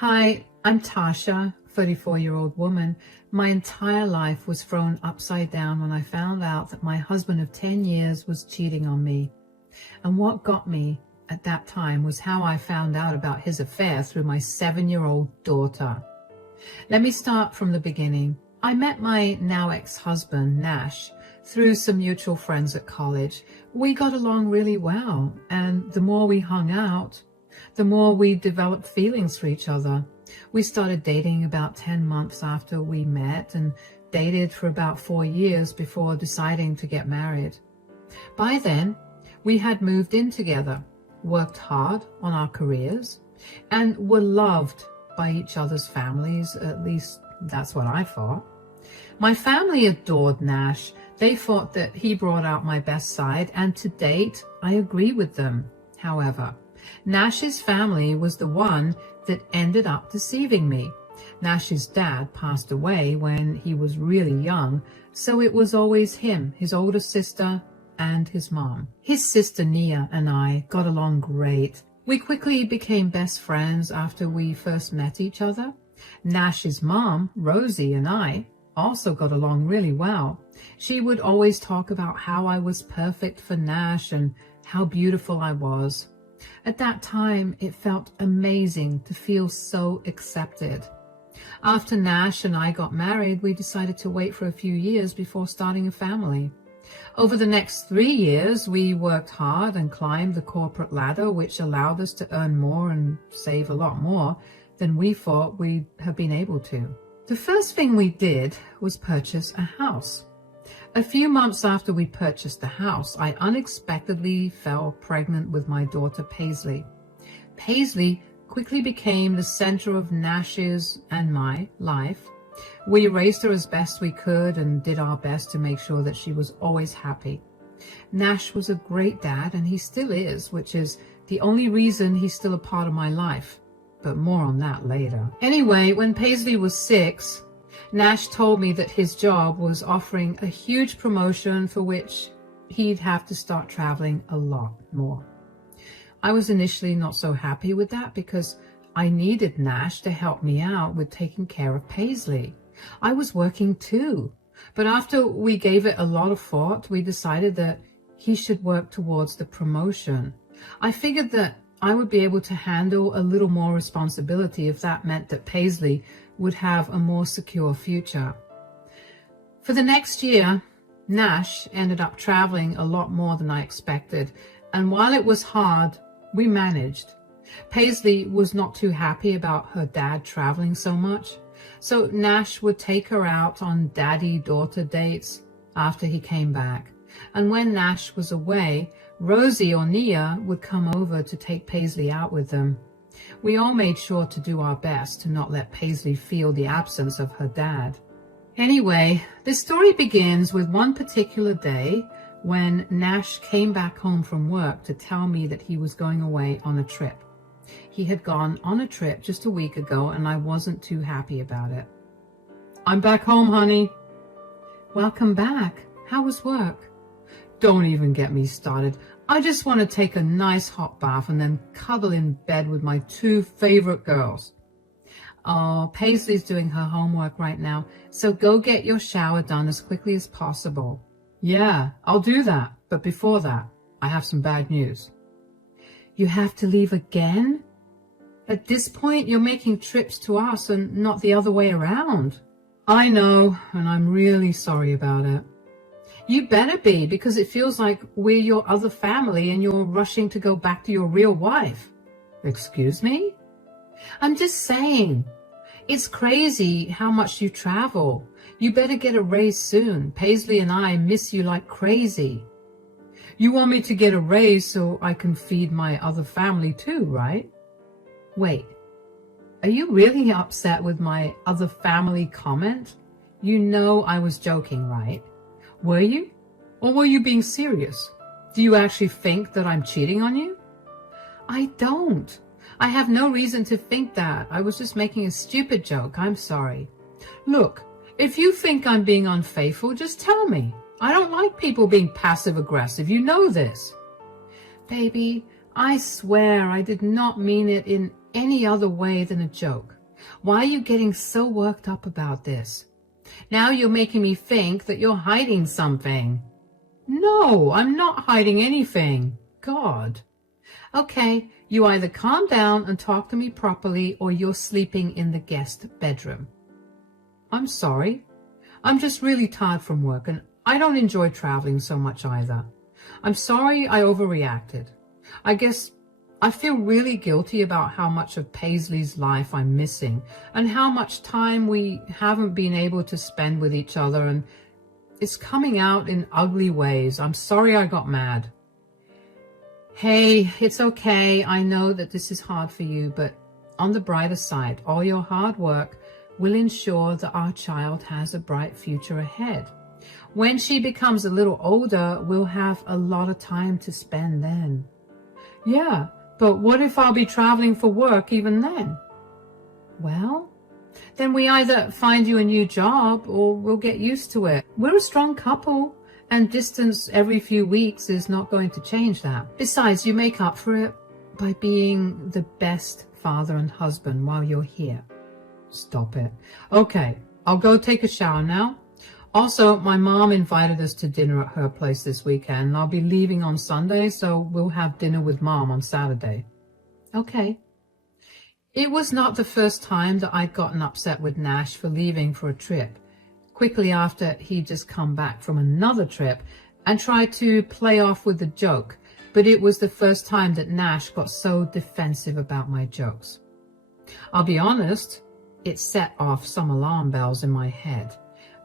Hi, I'm Tasha, 34-year-old woman. My entire life was thrown upside down when I found out that my husband of 10 years was cheating on me. And what got me at that time was how I found out about his affair through my 7-year-old daughter. Let me start from the beginning. I met my now ex-husband, Nash, through some mutual friends at college. We got along really well, and the more we hung out, the more we developed feelings for each other. We started dating about 10 months after we met and dated for about 4 years before deciding to get married. By then, we had moved in together, worked hard on our careers, and were loved by each other's families. At least that's what I thought. My family adored Nash. They thought that he brought out my best side, and to date, I agree with them. However, Nash's family was the one that ended up deceiving me. Nash's dad passed away when he was really young, so it was always him, his older sister, and his mom. His sister Nia and I got along great. We quickly became best friends after we first met each other. Nash's mom, Rosie, and I also got along really well. She would always talk about how I was perfect for Nash and how beautiful I was. At that time, it felt amazing to feel so accepted. After Nash and I got married, we decided to wait for a few years before starting a family. Over the next 3 years, we worked hard and climbed the corporate ladder, which allowed us to earn more and save a lot more than we thought we'd have been able to. The first thing we did was purchase a house. A few months after we purchased the house, I unexpectedly fell pregnant with my daughter Paisley. Paisley quickly became the center of Nash's and my life. We raised her as best we could and did our best to make sure that she was always happy. Nash was a great dad, and he still is, which is the only reason he's still a part of my life. But more on that later. Anyway, when Paisley was 6, Nash told me that his job was offering a huge promotion for which he'd have to start traveling a lot more. I was initially not so happy with that because I needed Nash to help me out with taking care of Paisley. I was working too, but after we gave it a lot of thought, we decided that he should work towards the promotion. I figured that I would be able to handle a little more responsibility if that meant that Paisley would have a more secure future. For the next year, Nash ended up traveling a lot more than I expected, and while it was hard, we managed. Paisley was not too happy about her dad traveling so much, so Nash would take her out on daddy-daughter dates after he came back. And when Nash was away, Rosie or Nia would come over to take Paisley out with them. We all made sure to do our best to not let Paisley feel the absence of her dad. Anyway, this story begins with one particular day when Nash came back home from work to tell me that he was going away on a trip. He had gone on a trip just a week ago, and I wasn't too happy about it. "I'm back home, honey." "Welcome back. How was work?" "Don't even get me started. I just want to take a nice hot bath and then cuddle in bed with my 2 favorite girls." "Oh, Paisley's doing her homework right now, so go get your shower done as quickly as possible." "Yeah, I'll do that, but before that, I have some bad news." "You have to leave again? At this point, you're making trips to us and not the other way around." "I know, and I'm really sorry about it." "You better be, because it feels like we're your other family and you're rushing to go back to your real wife." "Excuse me?" "I'm just saying. It's crazy how much you travel. You better get a raise soon. Paisley and I miss you like crazy." "You want me to get a raise so I can feed my other family too, right?" "Wait, are you really upset with my other family comment? You know I was joking, right? Were you? Or were you being serious? Do you actually think that I'm cheating on you?" "I don't. I have no reason to think that. I was just making a stupid joke. I'm sorry." "Look, if you think I'm being unfaithful, just tell me. I don't like people being passive-aggressive. You know this." "Baby, I swear I did not mean it in any other way than a joke? Why are you getting so worked up about this? Now you're making me think that you're hiding something. No, I'm not hiding anything. God. Okay, you either calm down and talk to me properly or you're sleeping in the guest bedroom. I'm sorry. I'm just really tired from work and I don't enjoy traveling so much either. I'm sorry I overreacted. I guess I feel really guilty about how much of Paisley's life I'm missing and how much time we haven't been able to spend with each other, and it's coming out in ugly ways. I'm sorry I got mad. Hey, it's okay. I know that this is hard for you, but on the brighter side, all your hard work will ensure that our child has a bright future ahead. When she becomes a little older, we'll have a lot of time to spend then. Yeah, but what if I'll be traveling for work even then? Well, then we either find you a new job or we'll get used to it. We're a strong couple, and distance every few weeks is not going to change that. Besides, you make up for it by being the best father and husband while you're here. Stop it. Okay, I'll go take a shower now. Also, my mom invited us to dinner at her place this weekend. I'll be leaving on Sunday, so we'll have dinner with Mom on Saturday. Okay. It was not the first time that I'd gotten upset with Nash for leaving for a trip. Quickly after, he'd just come back from another trip and tried to play off with the joke, but it was the first time that Nash got so defensive about my jokes. I'll be honest, it set off some alarm bells in my head.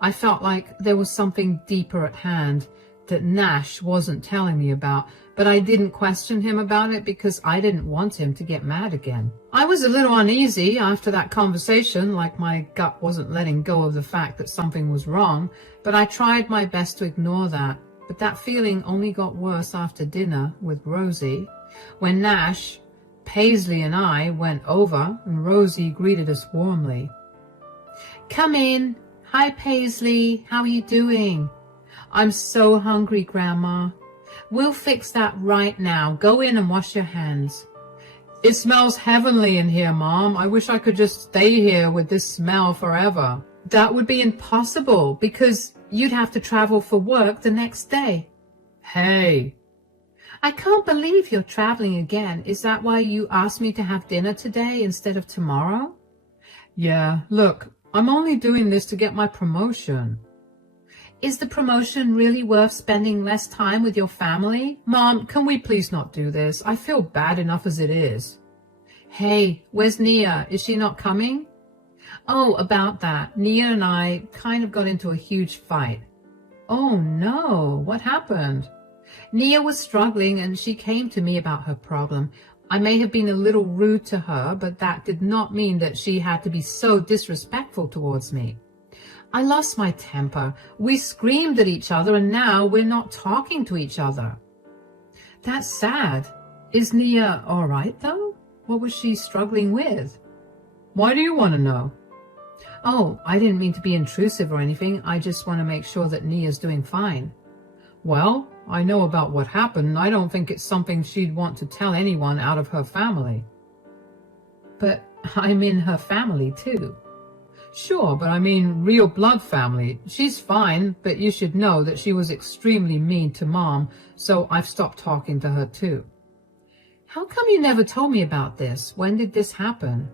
I felt like there was something deeper at hand that Nash wasn't telling me about, but I didn't question him about it because I didn't want him to get mad again. I was a little uneasy after that conversation, like my gut wasn't letting go of the fact that something was wrong, but I tried my best to ignore that. But that feeling only got worse after dinner with Rosie, when Nash, Paisley and I went over and Rosie greeted us warmly. Come in. Hi, Paisley. How are you doing? I'm so hungry, Grandma. We'll fix that right now. Go in and wash your hands. It smells heavenly in here, Mom. I wish I could just stay here with this smell forever. That would be impossible because you'd have to travel for work the next day. Hey. I can't believe you're traveling again. Is that why you asked me to have dinner today instead of tomorrow? Yeah, look. I'm only doing this to get my promotion. Is the promotion really worth spending less time with your family? Mom, can we please not do this? I feel bad enough as it is. Hey, where's Nia? Is she not coming? Oh, about that. Nia and I kind of got into a huge fight. Oh no, what happened? Nia was struggling and she came to me about her problem. I may have been a little rude to her, but that did not mean that she had to be so disrespectful towards me. I lost my temper. We screamed at each other and now we're not talking to each other. That's sad. Is Nia all right though? What was she struggling with? Why do you want to know? Oh, I didn't mean to be intrusive or anything. I just want to make sure that Nia's doing fine. Well, I know about what happened. I don't think it's something she'd want to tell anyone out of her family. But I'm in her family too. Sure, but I mean real blood family. She's fine, but you should know that she was extremely mean to Mom, so I've stopped talking to her too. How come you never told me about this? When did this happen?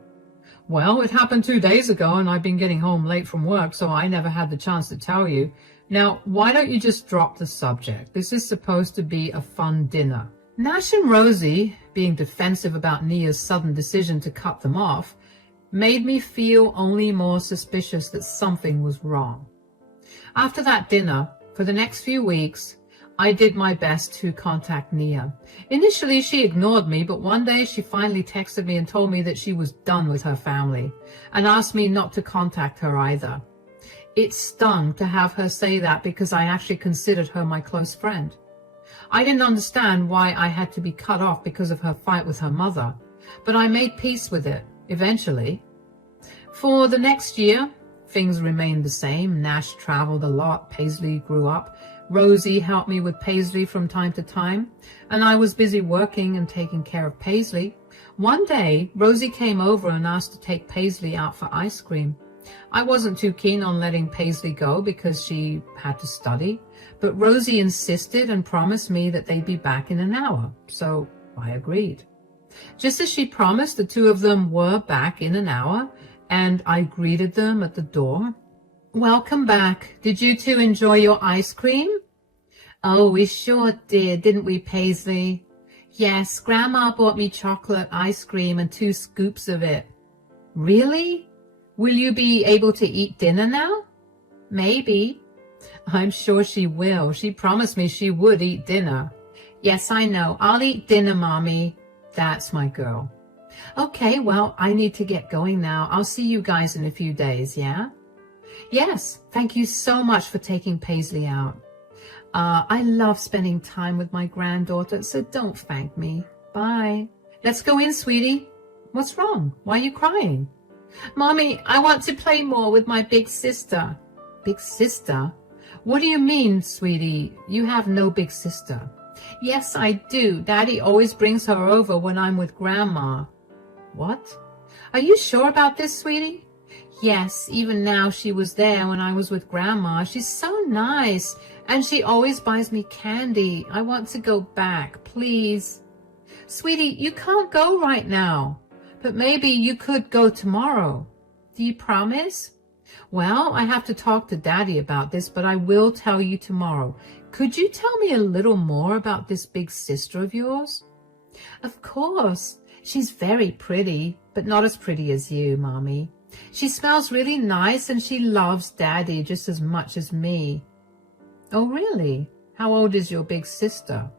Well, it happened 2 days ago and I've been getting home late from work, so I never had the chance to tell you. Now, why don't you just drop the subject? This is supposed to be a fun dinner. Nash and Rosie, being defensive about Nia's sudden decision to cut them off, made me feel only more suspicious that something was wrong. After that dinner, for the next few weeks, I did my best to contact Nia. Initially, she ignored me, but one day she finally texted me and told me that she was done with her family and asked me not to contact her either. It stung to have her say that because I actually considered her my close friend. I didn't understand why I had to be cut off because of her fight with her mother, but I made peace with it, eventually. For the next year, things remained the same. Nash traveled a lot, Paisley grew up, Rosie helped me with Paisley from time to time, and I was busy working and taking care of Paisley, One day, Rosie came over and asked to take Paisley out for ice cream. I wasn't too keen on letting Paisley go because she had to study, but Rosie insisted and promised me that they'd be back in an hour, so I agreed. Just as she promised, the two of them were back in an hour, and I greeted them at the door. "Welcome back. Did you two enjoy your ice cream?" "Oh, we sure did, didn't we, Paisley?" "Yes, Grandma bought me chocolate ice cream and 2 scoops of it." "Really? Will you be able to eat dinner now?" "Maybe." "I'm sure she will. She promised me she would eat dinner." "Yes, I know. I'll eat dinner, Mommy." That's my girl. "Okay, well, I need to get going now. I'll see you guys in a few days, yeah?" "Yes, thank you so much for taking Paisley out." I love spending time with my granddaughter, so don't thank me. Bye." "Let's go in, sweetie." "What's wrong? Why are you crying?" "Mommy, I want to play more with my big sister." "Big sister? What do you mean, sweetie? You have no big sister." "Yes, I do. Daddy always brings her over when I'm with Grandma." "What? Are you sure about this, sweetie?" "Yes, even now she was there when I was with Grandma. She's so nice, and she always buys me candy. I want to go back, please." "Sweetie, you can't go right now, but maybe you could go tomorrow. Do you promise?" "Well, I have to talk to Daddy about this, but I will tell you tomorrow. Could you tell me a little more about this big sister of yours?" "Of course. She's very pretty, but not as pretty as you, Mommy. She smells really nice and she loves Daddy just as much as me." "Oh, really? How old is your big sister?"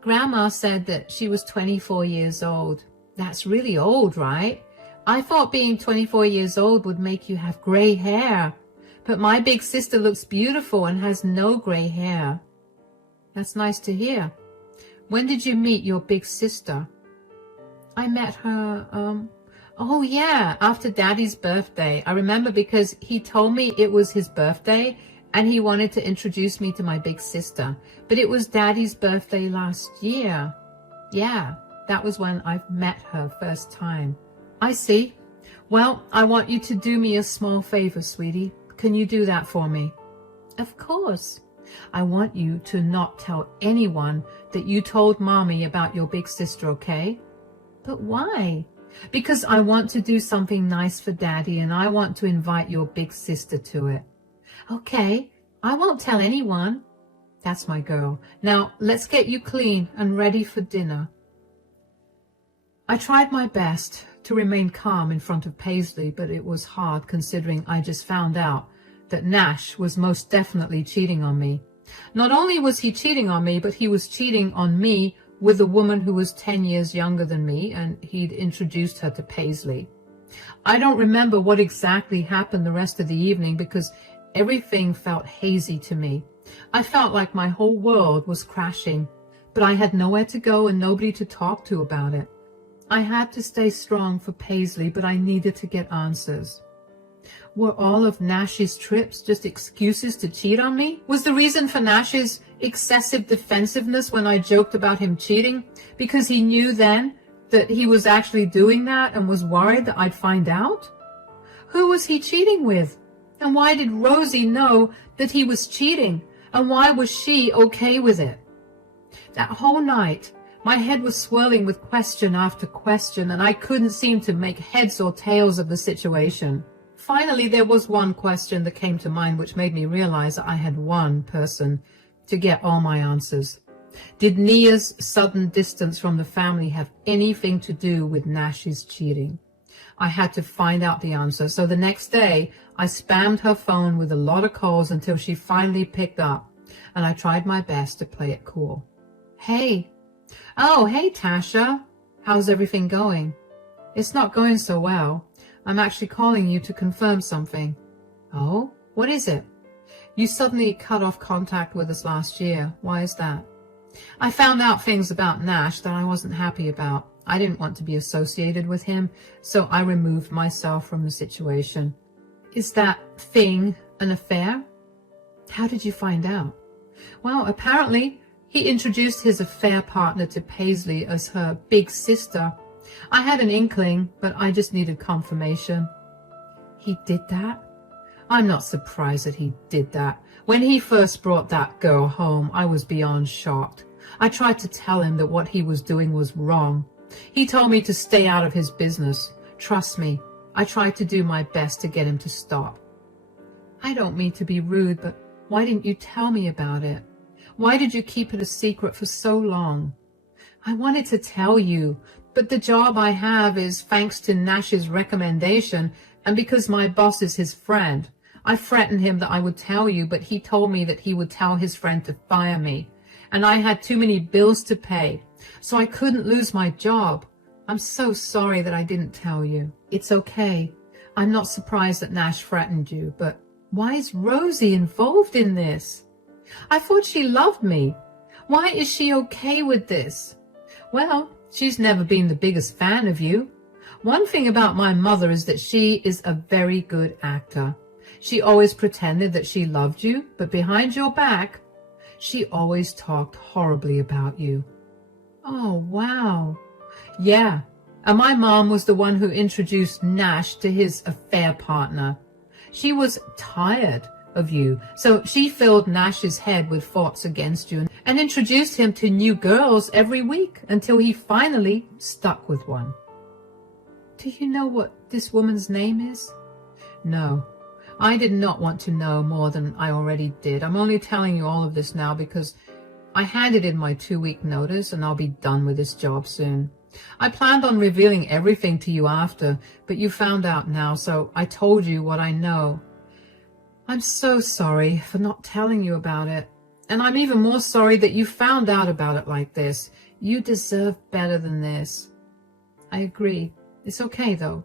"Grandma said that she was 24 years old. That's really old, right? I thought being 24 years old would make you have gray hair. But my big sister looks beautiful and has no gray hair." "That's nice to hear. When did you meet your big sister?" "I met her, oh yeah, after Daddy's birthday. I remember because he told me it was his birthday and he wanted to introduce me to my big sister. But it was Daddy's birthday last year. Yeah, that was when I met her first time." "I see. Well, I want you to do me a small favor, sweetie. Can you do that for me?" "Of course." "I want you to not tell anyone that you told Mommy about your big sister, okay?" "But why?" "Because I want to do something nice for Daddy and I want to invite your big sister to it." "Okay, I won't tell anyone." That's my girl. Now, let's get you clean and ready for dinner. I tried my best to remain calm in front of Paisley, but it was hard considering I just found out that Nash was most definitely cheating on me. Not only was he cheating on me, but he was cheating on me with a woman who was 10 years younger than me, and he'd introduced her to Paisley. I don't remember what exactly happened the rest of the evening because everything felt hazy to me. I felt like my whole world was crashing, but I had nowhere to go and nobody to talk to about it. I had to stay strong for Paisley, but I needed to get answers. Were all of Nash's trips just excuses to cheat on me? Was the reason for Nash's excessive defensiveness when I joked about him cheating because he knew then that he was actually doing that and was worried that I'd find out? Who was he cheating with? And why did Rosie know that he was cheating? And why was she okay with it? That whole night, my head was swirling with question after question, and I couldn't seem to make heads or tails of the situation. Finally, there was one question that came to mind which made me realize that I had one person to get all my answers. Did Nia's sudden distance from the family have anything to do with Nash's cheating? I had to find out the answer, so the next day I spammed her phone with a lot of calls until she finally picked up, and I tried my best to play it cool. Hey. Oh, hey, Tasha. How's everything going? It's not going so well. I'm actually calling you to confirm something. Oh, what is it? You suddenly cut off contact with us last year. Why is that? I found out things about Nash that I wasn't happy about. I didn't want to be associated with him, so I removed myself from the situation. Is that thing an affair? How did you find out? Well, apparently he introduced his affair partner to Paisley as her big sister, I had an inkling, but I just needed confirmation. He did that? I'm not surprised that he did that. When he first brought that girl home, I was beyond shocked. I tried to tell him that what he was doing was wrong. He told me to stay out of his business. Trust me, I tried to do my best to get him to stop. I don't mean to be rude, but why didn't you tell me about it? Why did you keep it a secret for so long? I wanted to tell you, but the job I have is thanks to Nash's recommendation and because my boss is his friend. I threatened him that I would tell you, but he told me that he would tell his friend to fire me. And I had too many bills to pay, so I couldn't lose my job. I'm so sorry that I didn't tell you. It's okay. I'm not surprised that Nash threatened you, but why is Rosie involved in this? I thought she loved me. Why is she okay with this? Well, she's never been the biggest fan of you. One thing about my mother is that she is a very good actor. She always pretended that she loved you, but behind your back, she always talked horribly about you. Oh, wow. Yeah, and my mom was the one who introduced Nash to his affair partner. She was tired of you, so she filled Nash's head with thoughts against you and introduced him to new girls every week until he finally stuck with one. Do you know what this woman's name is? No, I did not want to know more than I already did. I'm only telling you all of this now because I handed in my 2-week notice and I'll be done with this job soon. I planned on revealing everything to you after, but you found out now, so I told you what I know. I'm so sorry for not telling you about it. And I'm even more sorry that you found out about it like this. You deserve better than this. I agree. It's okay, though.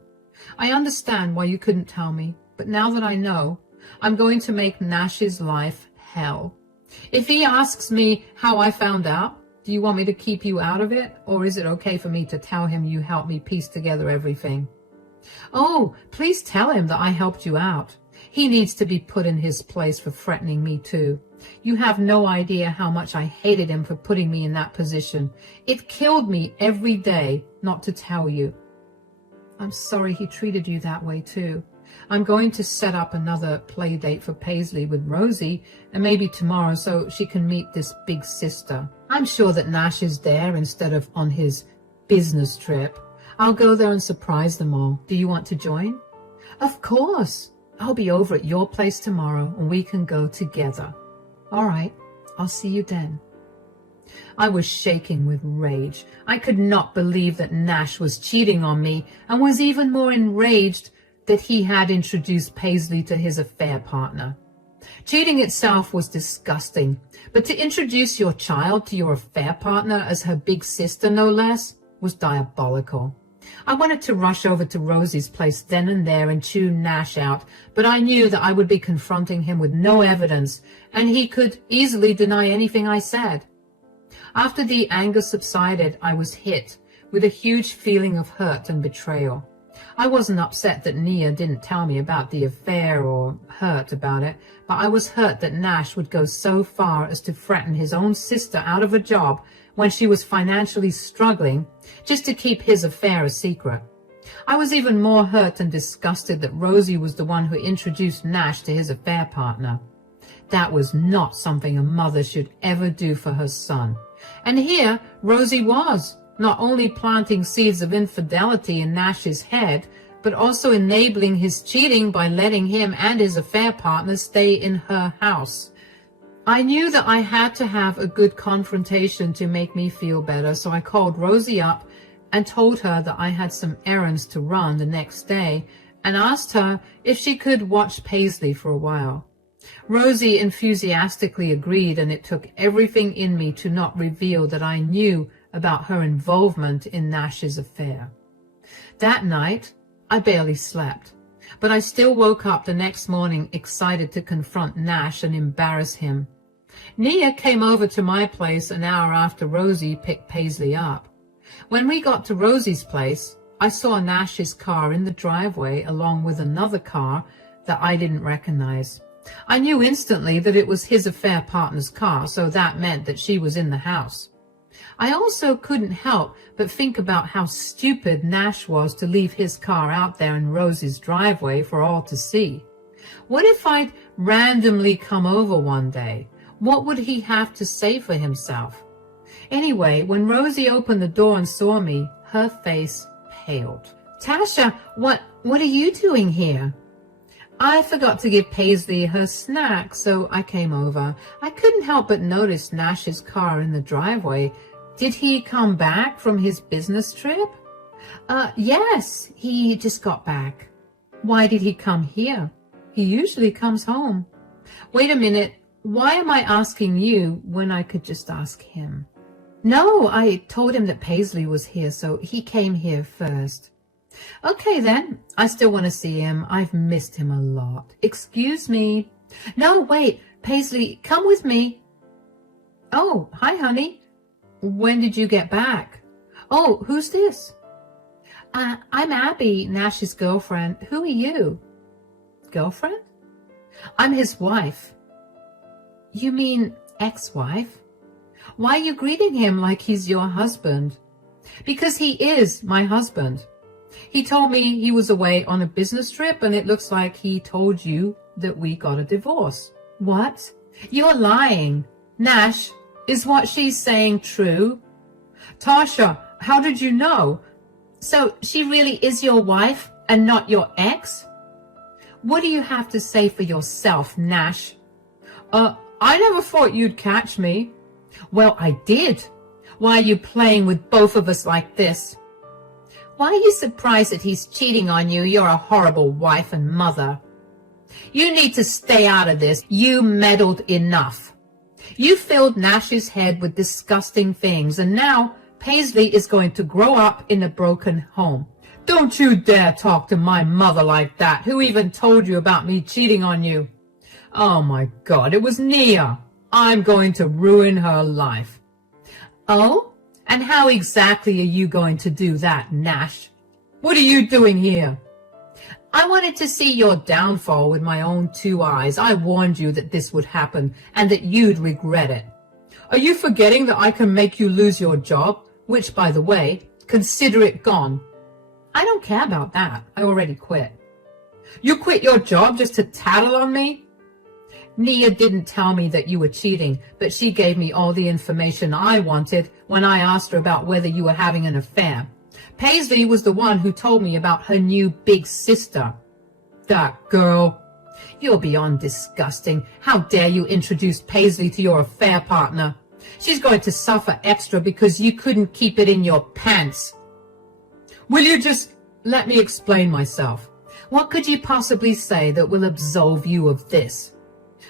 I understand why you couldn't tell me, but now that I know, I'm going to make Nash's life hell. If he asks me how I found out, do you want me to keep you out of it, or is it okay for me to tell him you helped me piece together everything? Oh, please tell him that I helped you out. He needs to be put in his place for threatening me too. You have no idea how much I hated him for putting me in that position. It killed me every day not to tell you. I'm sorry he treated you that way too. I'm going to set up another play date for Paisley with Rosie, and maybe tomorrow so she can meet this big sister. I'm sure that Nash is there instead of on his business trip. I'll go there and surprise them all. Do you want to join? Of course. I'll be over at your place tomorrow and we can go together. All right, I'll see you then. I was shaking with rage. I could not believe that Nash was cheating on me and was even more enraged that he had introduced Paisley to his affair partner. Cheating itself was disgusting, but to introduce your child to your affair partner as her big sister, no less, was diabolical. I wanted to rush over to Rosie's place then and there and chew Nash out, but I knew that I would be confronting him with no evidence, and he could easily deny anything I said. After the anger subsided, I was hit with a huge feeling of hurt and betrayal. I wasn't upset that Nia didn't tell me about the affair or hurt about it, but I was hurt that Nash would go so far as to threaten his own sister out of a job when she was financially struggling just to keep his affair a secret. I was even more hurt and disgusted that Rosie was the one who introduced Nash to his affair partner. That was not something a mother should ever do for her son. And here Rosie was, not only planting seeds of infidelity in Nash's head, but also enabling his cheating by letting him and his affair partner stay in her house. I knew that I had to have a good confrontation to make me feel better, so I called Rosie up and told her that I had some errands to run the next day and asked her if she could watch Paisley for a while. Rosie enthusiastically agreed, and it took everything in me to not reveal that I knew about her involvement in Nash's affair. That night, I barely slept, but I still woke up the next morning excited to confront Nash and embarrass him. Nia came over to my place an hour after Rosie picked Paisley up. When we got to Rosie's place, I saw Nash's car in the driveway along with another car that I didn't recognize. I knew instantly that it was his affair partner's car, so that meant that she was in the house. I also couldn't help but think about how stupid Nash was to leave his car out there in Rosie's driveway for all to see. What if I'd randomly come over one day? What would he have to say for himself? Anyway, when Rosie opened the door and saw me, her face paled. Tasha, what are you doing here? I forgot to give Paisley her snack, so I came over. I couldn't help but notice Nash's car in the driveway. Did he come back from his business trip? Yes, he just got back. Why did he come here? He usually comes home. Wait a minute, why am I asking you when I could just ask him? No, I told him that Paisley was here, so he came here first. Okay then, I still want to see him. I've missed him a lot. Excuse me. No, wait, Paisley, come with me. Oh, hi, honey. When did you get back? Oh, who's this? I'm Abby, Nash's girlfriend. Who are you? Girlfriend? I'm his wife. You mean ex-wife? Why are you greeting him like he's your husband? Because he is my husband. He told me he was away on a business trip, and it looks like he told you that we got a divorce. What? You're lying. Nash, is what she's saying true? Tasha, how did you know? So she really is your wife and not your ex? What do you have to say for yourself, Nash? I never thought you'd catch me. Well, I did. Why are you playing with both of us like this? Why are you surprised that he's cheating on you? You're a horrible wife and mother. You need to stay out of this. You meddled enough. You filled Nash's head with disgusting things, and now Paisley is going to grow up in a broken home. Don't you dare talk to my mother like that. Who even told you about me cheating on you? Oh my God, it was Nia. I'm going to ruin her life. Oh? And how exactly are you going to do that, Nash? What are you doing here? I wanted to see your downfall with my own 2 eyes. I warned you that this would happen and that you'd regret it. Are you forgetting that I can make you lose your job? Which, by the way, consider it gone. I don't care about that. I already quit. You quit your job just to tattle on me? Nia didn't tell me that you were cheating, but she gave me all the information I wanted when I asked her about whether you were having an affair. Paisley was the one who told me about her new big sister. That girl. You're beyond disgusting. How dare you introduce Paisley to your affair partner? She's going to suffer extra because you couldn't keep it in your pants. Will you just let me explain myself? What could you possibly say that will absolve you of this?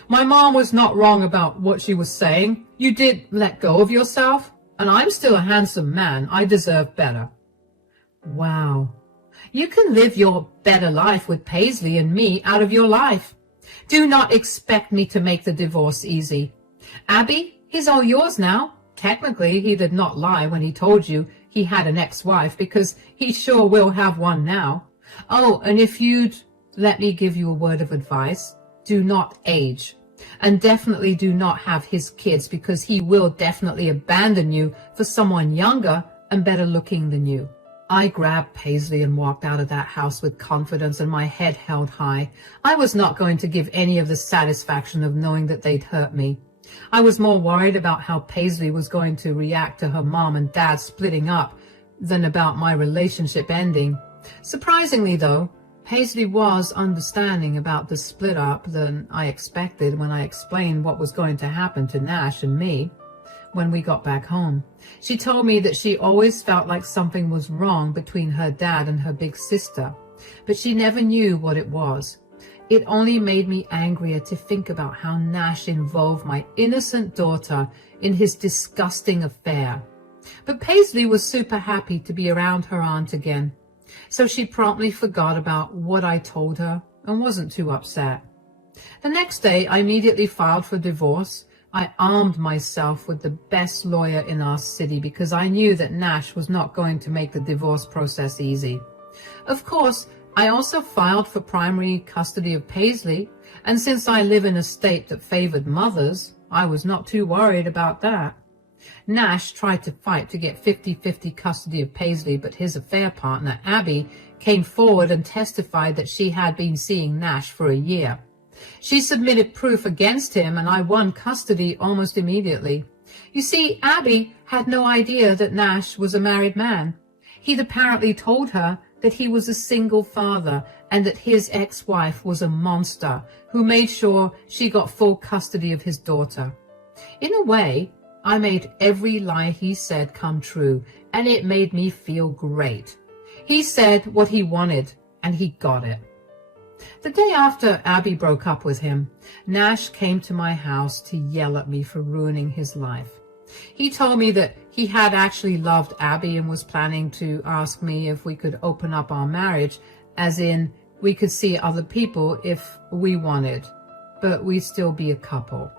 My mom was not wrong about what she was saying. You did let go of yourself, and I'm still a handsome man. I deserve better. Wow. You can live your better life with Paisley and me out of your life. Do not expect me to make the divorce easy. Abby, he's all yours now. Technically, he did not lie when he told you he had an ex-wife, because he sure will have one now. Oh, and if you'd let me give you a word of advice, do not age. And definitely do not have his kids, because he will definitely abandon you for someone younger and better looking than you. I grabbed Paisley and walked out of that house with confidence and my head held high. I was not going to give any of the satisfaction of knowing that they'd hurt me. I was more worried about how Paisley was going to react to her mom and dad splitting up than about my relationship ending. Surprisingly, though, Paisley was understanding about the split up than I expected when I explained what was going to happen to Nash and me when we got back home. She told me that she always felt like something was wrong between her dad and her big sister, but she never knew what it was. It only made me angrier to think about how Nash involved my innocent daughter in his disgusting affair. But Paisley was super happy to be around her aunt again, so she promptly forgot about what I told her and wasn't too upset. The next day, I immediately filed for divorce. I armed myself with the best lawyer in our city because I knew that Nash was not going to make the divorce process easy. Of course, I also filed for primary custody of Paisley, and since I live in a state that favored mothers, I was not too worried about that. Nash tried to fight to get 50-50 custody of Paisley, but his affair partner, Abby, came forward and testified that she had been seeing Nash for a year. She submitted proof against him, and I won custody almost immediately. You see, Abby had no idea that Nash was a married man. He'd apparently told her that he was a single father and that his ex-wife was a monster who made sure she got full custody of his daughter. In a way, I made every lie he said come true, and it made me feel great. He said what he wanted, and he got it. The day after Abby broke up with him, Nash came to my house to yell at me for ruining his life. He told me that he had actually loved Abby and was planning to ask me if we could open up our marriage, as in we could see other people if we wanted, but we'd still be a couple.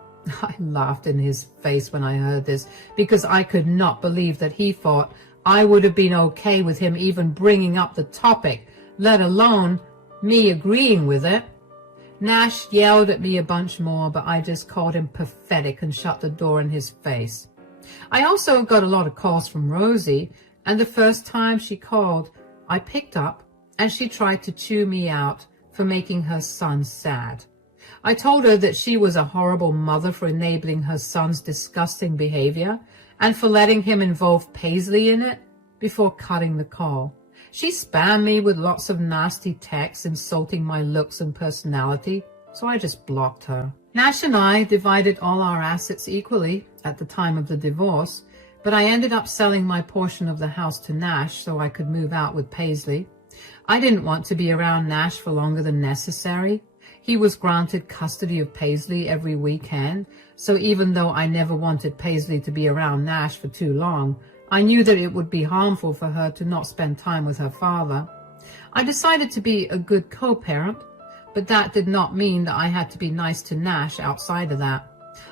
I laughed in his face when I heard this, because I could not believe that he thought I would have been okay with him even bringing up the topic, let alone me agreeing with it. Nash yelled at me a bunch more, but I just called him pathetic and shut the door in his face. I also got a lot of calls from Rosie, and the first time she called, I picked up, and she tried to chew me out for making her son sad. I told her that she was a horrible mother for enabling her son's disgusting behavior and for letting him involve Paisley in it before cutting the call. She spammed me with lots of nasty texts insulting my looks and personality, so I just blocked her. Nash and I divided all our assets equally at the time of the divorce, but I ended up selling my portion of the house to Nash so I could move out with Paisley. I didn't want to be around Nash for longer than necessary. He was granted custody of Paisley every weekend, so even though I never wanted Paisley to be around Nash for too long, I knew that it would be harmful for her to not spend time with her father. I decided to be a good co-parent, but that did not mean that I had to be nice to Nash outside of that.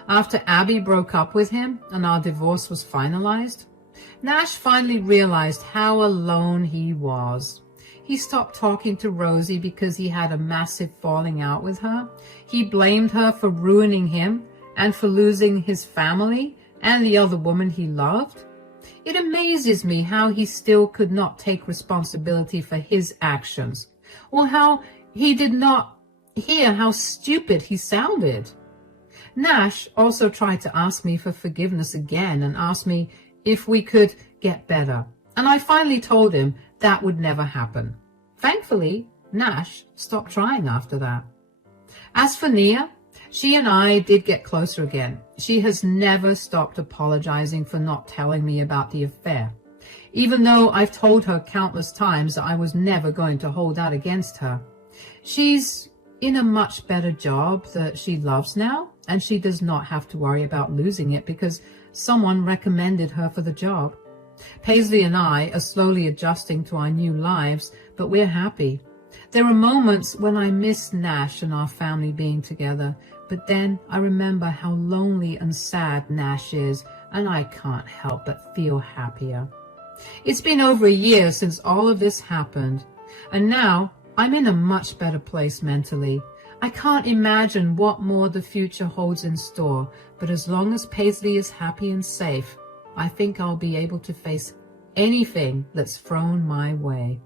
After Abby broke up with him and our divorce was finalized, Nash finally realized how alone he was. He stopped talking to Rosie because he had a massive falling out with her. He blamed her for ruining him and for losing his family and the other woman he loved. It amazes me how he still could not take responsibility for his actions, or how he did not hear how stupid he sounded. Nash also tried to ask me for forgiveness again and asked me if we could get better, and I finally told him that would never happen. Thankfully, Nash stopped trying after that. As for Nia, she and I did get closer again. She has never stopped apologizing for not telling me about the affair, even though I've told her countless times that I was never going to hold that against her. She's in a much better job that she loves now, and she does not have to worry about losing it because someone recommended her for the job. Paisley and I are slowly adjusting to our new lives, but we're happy. There are moments when I miss Nash and our family being together, but then I remember how lonely and sad Nash is, and I can't help but feel happier. It's been over a year since all of this happened, and now I'm in a much better place mentally. I can't imagine what more the future holds in store, but as long as Paisley is happy and safe, I think I'll be able to face anything that's thrown my way.